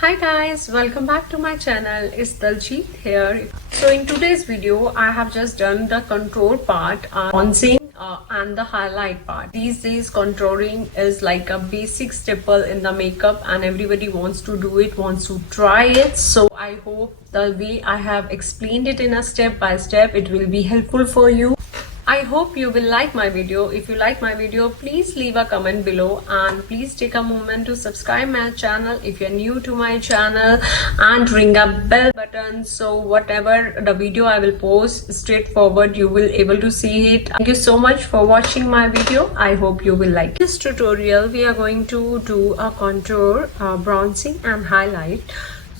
Hi guys, welcome back to my channel. It's Daljit here. So in today's video, I have just done the contour part, bronzing and the highlight part. These days contouring is like a basic staple in the makeup and everybody wants to do it, wants to try it. So I hope the way I have explained it in a step by step, it will be helpful for you. I hope you will like my video. If you like my video, please leave a comment below and please take a moment to subscribe my channel if you're new to my channel and ring a bell button so whatever the video I will post straightforward you will able to see it. Thank you so much for watching my video. I hope you will like this tutorial. We are going to do a contour, bronzing and highlight.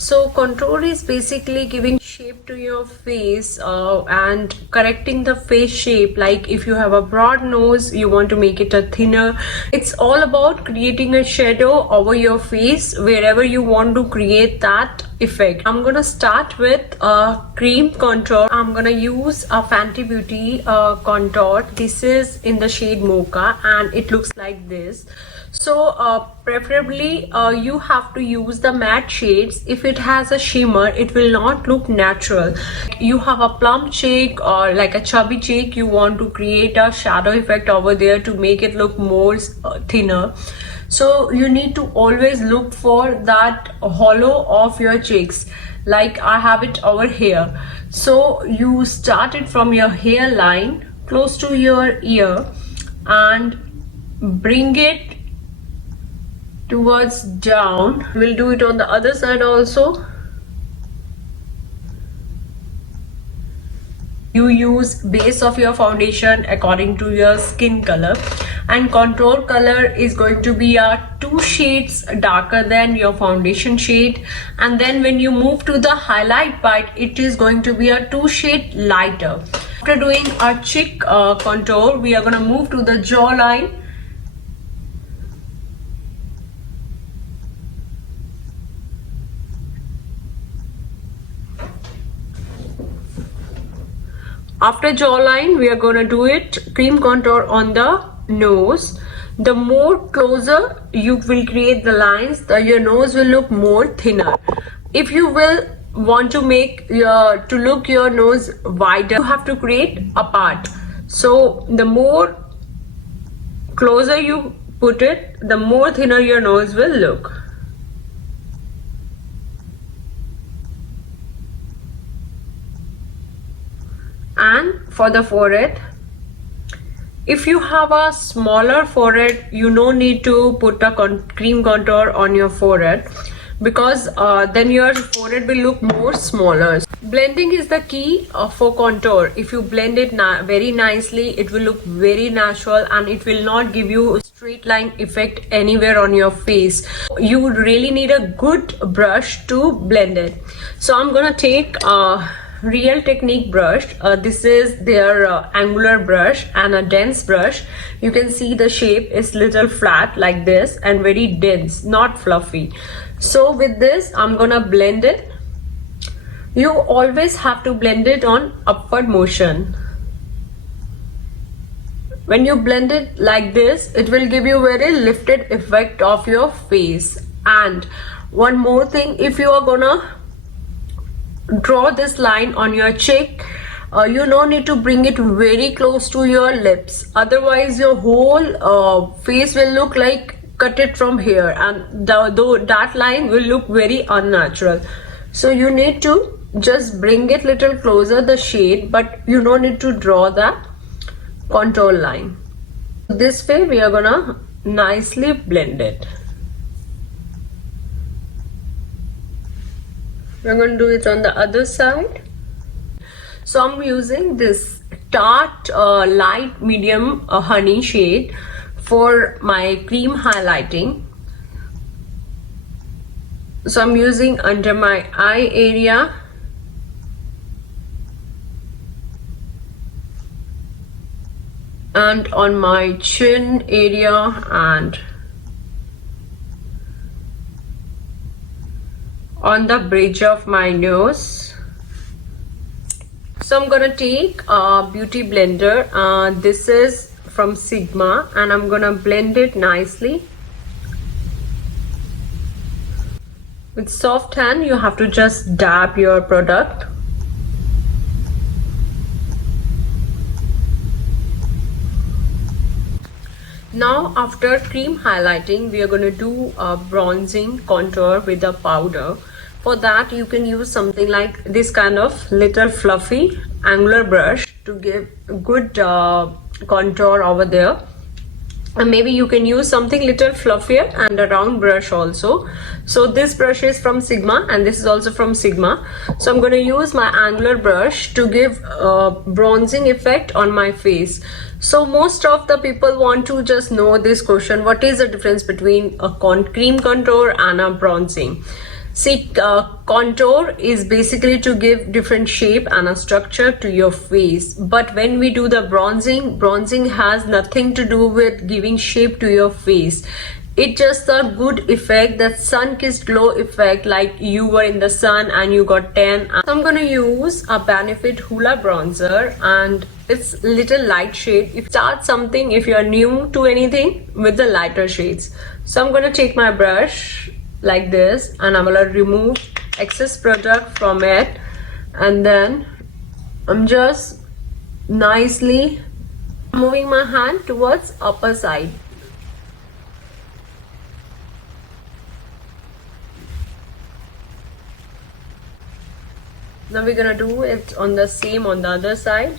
So contour is basically giving shape to your face and correcting the face shape. Like if you have a broad nose, you want to make it a thinner. It's all about creating a shadow over your face wherever you want to create that effect. I'm gonna start with a cream contour. I'm gonna use a Fenty Beauty contour. This is in the shade Mocha and it looks like this. So preferably you have to use the matte shades. If it has a shimmer, it will not look natural. You have a plump cheek or like a chubby cheek, you want to create a shadow effect over there to make it look more thinner. So you need to always look for that hollow of your cheeks, like I have it over here. So you start it from your hairline close to your ear and bring it towards down. We'll do it on the other side also. You use base of your foundation according to your skin color, and contour color is going to be 2 shades darker than your foundation shade, and then when you move to the highlight part, it is going to be 2 shade lighter. After doing our cheek contour, we are going to move to the jawline. After jawline, we are going to do it cream contour on the nose. The more closer you will create the lines, your nose will look more thinner. If you will want to make your nose wider, you have to create a part. So the more closer you put it, the more thinner your nose will look. And for the forehead, if you have a smaller forehead, you no need to put a cream contour on your forehead, because then your forehead will look more smaller. Blending is the key for contour. If you blend it very nicely, it will look very natural and it will not give you a straight line effect anywhere on your face. You would really need a good brush to blend it. So I'm gonna take Real Technique brush. This is their angular brush and a dense brush. You can see the shape is little flat like this and very dense, not fluffy. So with this, I'm gonna blend it. You always have to blend it on upward motion. When you blend it like this, it will give you very lifted effect of your face. And one more thing, if you are gonna draw this line on your cheek, you no need to bring it very close to your lips, otherwise your whole face will look like cut it from here, and that line will look very unnatural. So you need to just bring it little closer, the shade, but you no need to draw that contour line. This way we are gonna nicely blend it. We're going to do it on the other side. So I'm using this Tarte light medium honey shade for my cream highlighting. So I'm using under my eye area, and on my chin area, and on the bridge of my nose. So I'm gonna take a beauty blender. This is from Sigma, and I'm gonna blend it nicely. With soft hand, you have to just dab your product. Now after cream highlighting, we are going to do a bronzing contour with a powder. For that, you can use something like this kind of little fluffy angular brush to give good contour over there. And maybe you can use something little fluffier and a round brush also. So this brush is from Sigma and this is also from Sigma. So I'm going to use my angular brush to give a bronzing effect on my face. So most of the people want to just know this question: what is the difference between a cream contour and a bronzing? See, contour is basically to give different shape and a structure to your face. But when we do the bronzing has nothing to do with giving shape to your face. It's just a good effect, that sun-kissed glow effect, like you were in the sun and you got tan. So I'm gonna use a Benefit Hoola bronzer, and it's little light shade. If start something, if you're new to anything, with the lighter shades. So I'm gonna take my brush like this and I'm gonna remove excess product from it, and then I'm just nicely moving my hand towards upper side. Now we're gonna do it on the same on the other side.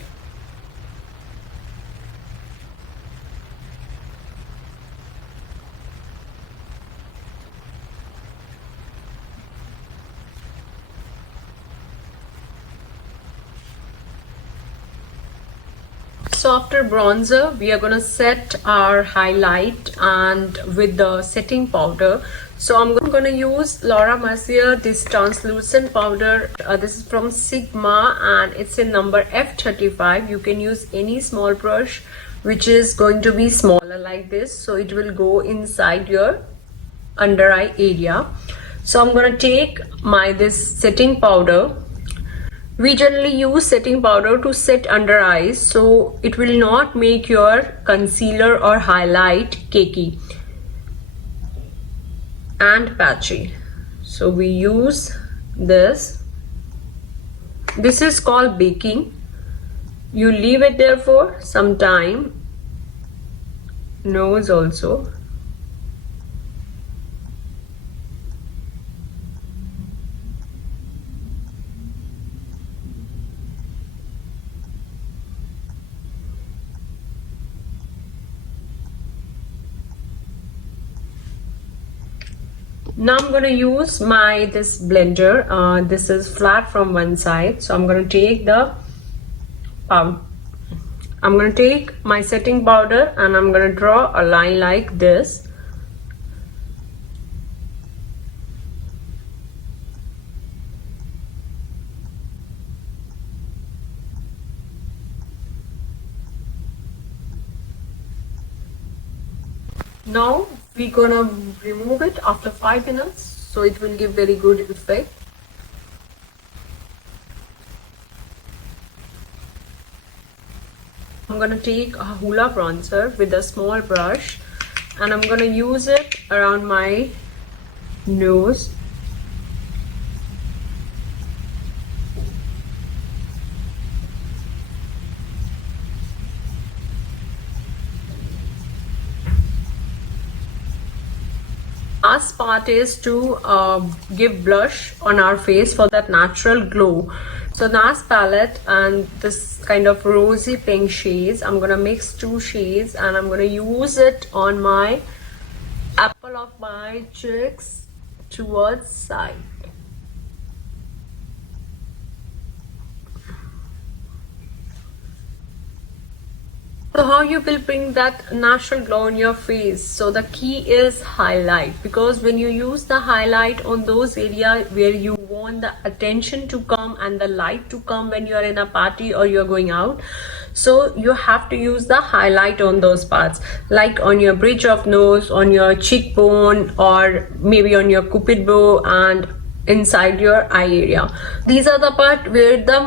So after bronzer, we are gonna set our highlight and with the setting powder. So I'm gonna use Laura Mercier, this translucent powder. This is from Sigma and it's in number F35. You can use any small brush which is going to be smaller like this, so it will go inside your under eye area. So I'm gonna take this setting powder. We generally use setting powder to set under eyes, so it will not make your concealer or highlight cakey and patchy. So we use this. This is called baking. You leave it there for some time. Nose also. Now I'm going to use this blender. This is flat from one side, so I'm going to take my setting powder and I'm going to draw a line like this. Now we're gonna remove it after 5 minutes, so it will give very good effect. I'm gonna take a Hoola bronzer with a small brush and I'm gonna use it around my nose. Last part is to give blush on our face for that natural glow. So NARS palette and this kind of rosy pink shades, I'm gonna mix 2 shades and I'm gonna use it on my apple of my cheeks towards side. So how you will bring that natural glow on your face? So the key is highlight, because when you use the highlight on those areas where you want the attention to come and the light to come when you are in a party or you're going out, so you have to use the highlight on those parts, like on your bridge of nose, on your cheekbone, or maybe on your cupid bow and inside your eye area. These are the part where the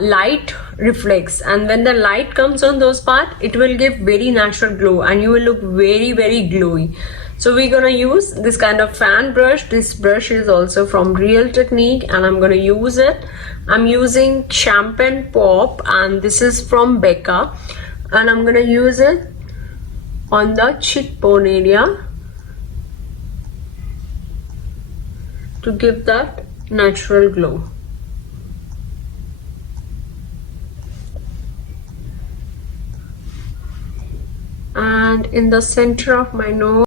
light reflects, and when the light comes on those parts, it will give very natural glow and you will look very, very glowy. So we're gonna use this kind of fan brush. This brush is also from Real Technique and I'm gonna use it. I'm using Champagne Pop and this is from Becca, and I'm gonna use it on the cheekbone area to give that natural glow. And in the center of my nose.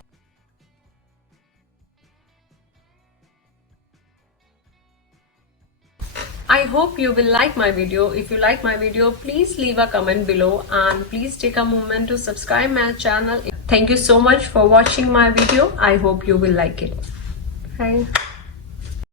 I hope you will like my video. If you like my video, please leave a comment below and please take a moment to subscribe my channel. Thank you so much for watching my video. I hope you will like it. Bye.